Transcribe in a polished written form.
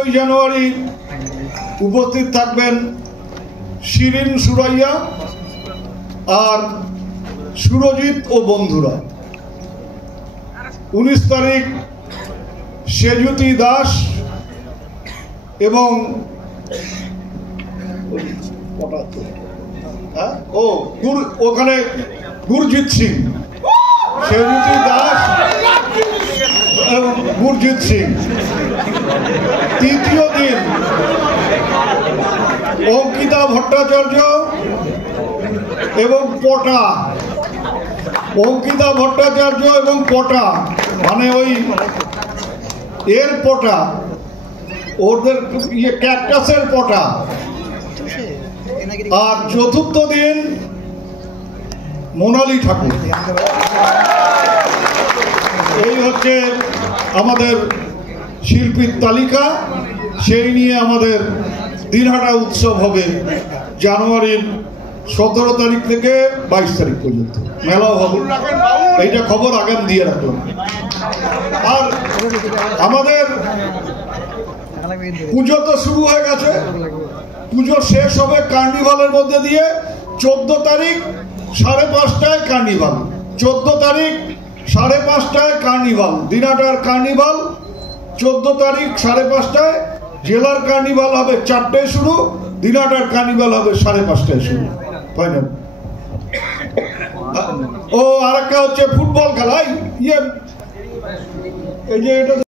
15ই জানুয়ারি উপস্থিত থাকবেন শিরিন সুরাইয়া আর সুরজিৎ ও বন্ধুরা। 19 তারিখ সেজুতি দাস এবং ওখানে গুরজিৎ সিং, সেজুতি দাস এবং গুরজিৎ সিং। তৃতীয় দিন অঙ্কিতা ভট্টাচার্য এবং পটা, অঙ্কিতা ভট্টাচার্য এবং পটা মানে ওই এর পটা, ওদের ক্যাকটাসের পটা। আর চতুর্থ দিন মোনালি ঠাকুর। এই হচ্ছে আমাদের শিল্পীর তালিকা। সেই নিয়ে আমাদের দিনহাটা উৎসব হবে জানুয়ারির 17 তারিখ থেকে 22 তারিখ পর্যন্ত মেলাও হবে। এইটা খবর আগাম দিয়ে রাখলাম। আর আমাদের পুজো তো শুরু হয়ে গেছে, পুজো শেষ হবে কার্নিভালের মধ্যে দিয়ে। 14 তারিখ 5:30টায় কার্নিভাল, 14 তারিখ 5:30টায় কার্নিভাল, দিনহাটার কার্নিভাল। 14 তারিখ 5:30টায় জেলার কার্নিভাল হবে 4টায় শুরু, দিনহাটার কার্নিভাল হবে 5:30টায় শুরু। ফাইনাল। ও আরেকটা হচ্ছে ফুটবল খেলা। এই যে এটা